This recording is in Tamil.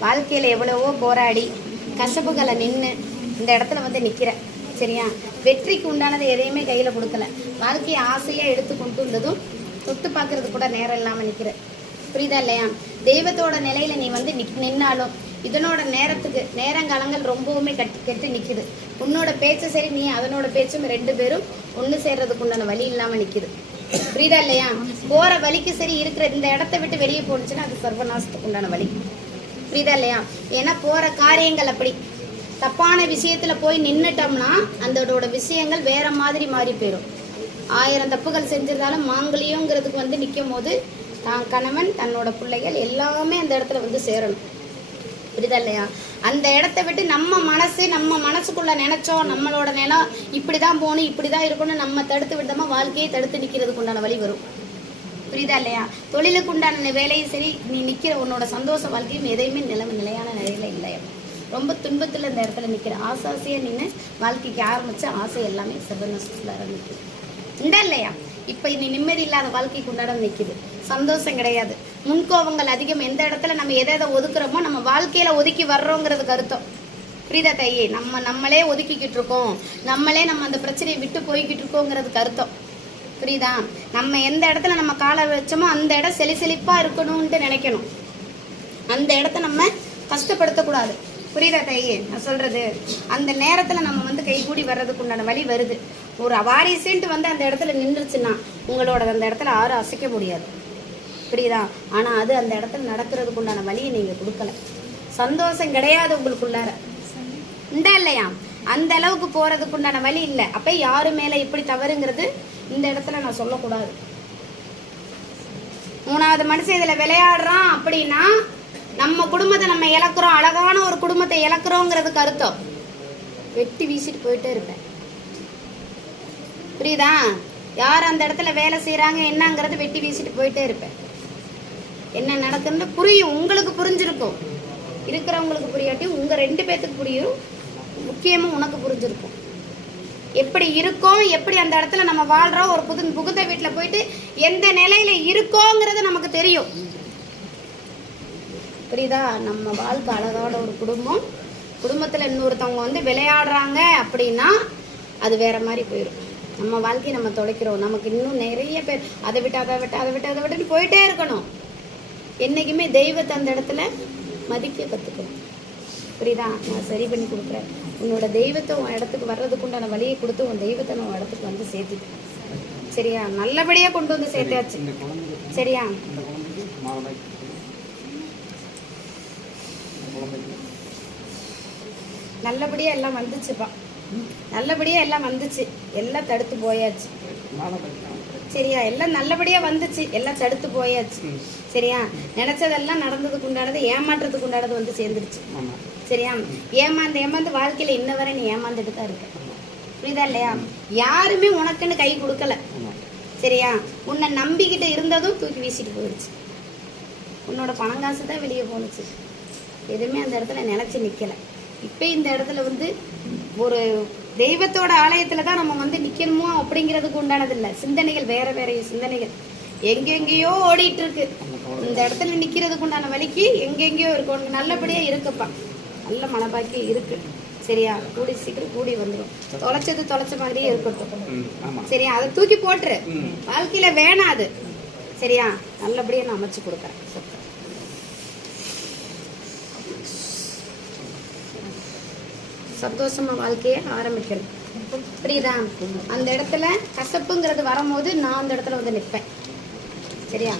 வாழ்க்கையில் எவ்வளவோ போராடி கசப்புகளை நின்று இந்த இடத்துல வந்து நிற்கிறேன் சரியா? வெற்றிக்கு உண்டானது எதையுமே கையில் கொடுக்கல. வாழ்க்கையை ஆசையாக எடுத்து கொண்டு வந்ததும் தொட்டு பார்க்கறது கூட நேரம் இல்லாமல் நிற்கிற புரியுதா இல்லையா? தெய்வத்தோட நிலையில் நீ வந்து நிக் நின்னாலும் இதனோட நேரத்துக்கு நேரங்காலங்கள் ரொம்பவுமே கட்டி கெட்டு நிற்கிது உன்னோட பேச்சு சரி நீ அதனோட பேச்சும் ரெண்டு பேரும் ஒன்று சேர்றதுக்கு உண்டான வழி இல்லாமல் நிற்கிது புரியுதா இல்லையா? போற வழிக்கு சரி இருக்கிற இந்த இடத்த விட்டு வெளியே போணுச்சுன்னா அது சர்வநாசத்துக்கு உண்டான வழி. புரியுதா இல்லையா? ஏன்னா போற காரியங்கள் அப்படி தப்பான விஷயத்துல போய் நின்னுட்டோம்னா அதோட விஷயங்கள் வேற மாதிரி மாறி போயிடும் ஆயிரம் தப்புகள் செஞ்சிருந்தாலும் மாங்கலியோங்கிறதுக்கு வந்து நிற்கும் போது தான் கணவன் தன்னோட பிள்ளைகள் எல்லாமே அந்த இடத்துல வந்து சேரணும். புரியுதா இல்லையா அந்த இடத்த விட்டு நம்ம மனசு நம்ம மனசுக்குள்ள நினைச்சோம் நம்மளோட நிலம் இப்படிதான் போகணும் இப்படிதான் இருக்கணும் நம்ம தடுத்து விட்டோமா வாழ்க்கையை தடுத்து நிக்கிறதுக்கு உண்டான வழி வரும். புரியுதா இல்லையா? தொழிலுக்கு உண்டான வேலையும் சரி நீ நிக்கிற உன்னோட சந்தோஷ வாழ்க்கையும் எதையுமே நிலைமை நிலையான நிலையில இல்லை. ரொம்ப துன்பத்துல இந்த இடத்துல நிக்கிற ஆசாசியா நின்று வாழ்க்கைக்கு ஆரம்பிச்ச ஆசை எல்லாமே செவ்வநஷ்டத்தில் ஆரம்பிக்குது உண்டா இல்லையா? இப்ப நீ நிம்மதி இல்லாத வாழ்க்கைக்கு உண்டாட நிக்குது. சந்தோஷம் கிடையாது. முன்கோபங்கள் அதிகம். எந்த இடத்துல நம்ம எதை எதை ஒதுக்குறோமோ நம்ம வாழ்க்கையில ஒதுக்கி வர்றோங்கிறதுக்கு அர்த்தம் புரியுதா தையே? நம்ம நம்மளே ஒதுக்கிக்கிட்டு இருக்கோம். நம்மளே நம்ம அந்த பிரச்சனையை விட்டு போய்கிட்டு இருக்கோங்கிறதுக்கு அர்த்தம் புரியுதா? நம்ம எந்த இடத்துல நம்ம காலை வச்சோமோ அந்த இடம் செலி செழிப்பாக இருக்கணும்ன்ட்டு நினைக்கணும். அந்த இடத்த நம்ம கஷ்டப்படுத்தக்கூடாது. புரியுதா தையே? நான் சொல்றது. அந்த நேரத்தில் நம்ம வந்து கைகூடி வர்றதுக்கு உண்டான வழி வருது. ஒரு வாரிசுன்ட்டு வந்து அந்த இடத்துல நின்றுச்சுன்னா உங்களோட அந்த இடத்துல யாரும் அசைக்க முடியாது. புரியுதா ஆனா அது அந்த இடத்துல நடக்கிறதுக்கு உண்டான வழியை நீங்க கொடுக்கல. சந்தோஷம் கிடையாது உங்களுக்குள்ளார. உண்டா இல்லையா? அந்த அளவுக்கு போறதுக்கு உண்டான வழி இல்லை. அப்ப யாரு மேல எப்படி தவறுங்கிறது இந்த இடத்துல நான் சொல்லக்கூடாது. மூணாவது மனுஷன் இதுல விளையாடுறான் அப்படின்னா நம்ம குடும்பத்தை நம்ம இழக்கிறோம். அழகான ஒரு குடும்பத்தை இழக்கிறோங்கிறதுக்கு அர்த்தம் வெட்டி வீசிட்டு போயிட்டே இருப்பேன். புரியுதா? யார் அந்த இடத்துல வேலை செய்கிறாங்க என்னங்கிறது வெட்டி வீசிட்டு போயிட்டே இருப்பேன். என்ன நடக்குதுன்னு புரியும் உங்களுக்கு புரிஞ்சிருக்கும். இருக்கிறவங்களுக்கு புரியாட்டி உங்க ரெண்டு பேர்த்துக்கு புரியும் முக்கியமா உனக்கு புரிஞ்சிருக்கும். எப்படி இருக்கோம் எப்படி அந்த இடத்துல நம்ம வாழ்றோம் ஒரு புது புகுந்த வீட்டுல போயிட்டு எந்த நிலையில இருக்கோங்கிறது நமக்கு தெரியும். புரியுதா? நம்ம வாழ்க்கை அழகான ஒரு குடும்பம். குடும்பத்துல இன்னொருத்தவங்க வந்து விளையாடுறாங்க அப்படின்னா அது வேற மாதிரி போயிடும் நம்ம வாழ்க்கையை நம்ம தொலைக்கிறோம். நமக்கு இன்னும் நிறைய பேர் அதை விட்டு அதை விட்டு அதை விட்டு அதை விட்டுன்னு போயிட்டே இருக்கணும். என்னைக்குமே தெய்வத்தை அந்த இடத்துல மதிக்க கத்துக்கணும் புரியுதா? நான் சரி பண்ணி கொடுக்குறேன். உன்னோட தெய்வத்தை உன் இடத்துக்கு வர்றதுக்கு உண்டான வழியை கொடுத்து உன் தெய்வத்தை நான் இடத்துக்கு வந்து சேர்த்துட்டேன் சரியா? நல்லபடியா கொண்டு வந்து சேர்த்தாச்சு. சரியா இந்த குழந்தைக்கு மாதமாய் இந்த குழந்தைக்கு நல்லபடியா எல்லாம் வந்துச்சுப்பா. நல்லபடியா எல்லாம் வந்துச்சு. எல்லாம் தடுத்து போயாச்சு. சரியா? எல்லாம் நல்லபடியா வந்துச்சு. எல்லாம் தடுத்து போயாச்சு. சரியா? நினைச்சதெல்லாம் நடந்ததுக்கு உண்டானது ஏமாற்றத்துக்கு உண்டானது வந்து சேர்ந்துருச்சு. சரியா? ஏமாந்து ஏமாந்து வாழ்க்கையில இன்ன வரை நீ ஏமாந்துட்டு தான் இருக்க. புரியுதா இல்லையா? யாருமே உனக்குன்னு கை கொடுக்கல. சரியா? உன்னை நம்பிக்கிட்டு இருந்ததும் தூக்கி வீசிட்டு போயிடுச்சு. உன்னோட பணம் காசு தான் வெளியே போணுச்சு. எதுவுமே அந்த இடத்துல நிலைச்சு நிக்கல. இப்போ இந்த இடத்துல வந்து ஒரு தெய்வத்தோட ஆலயத்துல தான் நம்ம வந்து நிக்கணுமோ அப்படிங்கிறதுக்கு உண்டானது இல்ல சிந்தனைகள் வேற வேற சிந்தனைகள். எங்கெங்கேயோ ஓடிட்டு இருக்கு இந்த இடத்துல நிக்கிறதுக்கு உண்டான வழிக்கு எங்கெங்கேயோ இருக்கு. உனக்கு நல்லபடியா இருக்குப்பா. நல்ல மனப்பாக்கியம் இருக்கு. சரியா? கூடி சீக்கிரம் கூடி வந்துடும் தொலைச்சது தொலைச்ச மாதிரியே இருக்கட்டும். சரியா? அதை தூக்கி போட்டுரு. வாழ்க்கையில வேணாம் அது. சரியா? நல்லபடியா நான் அமைச்சு கொடுக்குறேன். சந்தோஷமா வாழ்க்கையை ஆரம்பிக்கணும் புரியுதா? அந்த இடத்துல கசப்புங்கிறது வரும்போது நான் அந்த இடத்துல வந்து நிற்பேன் சரியா?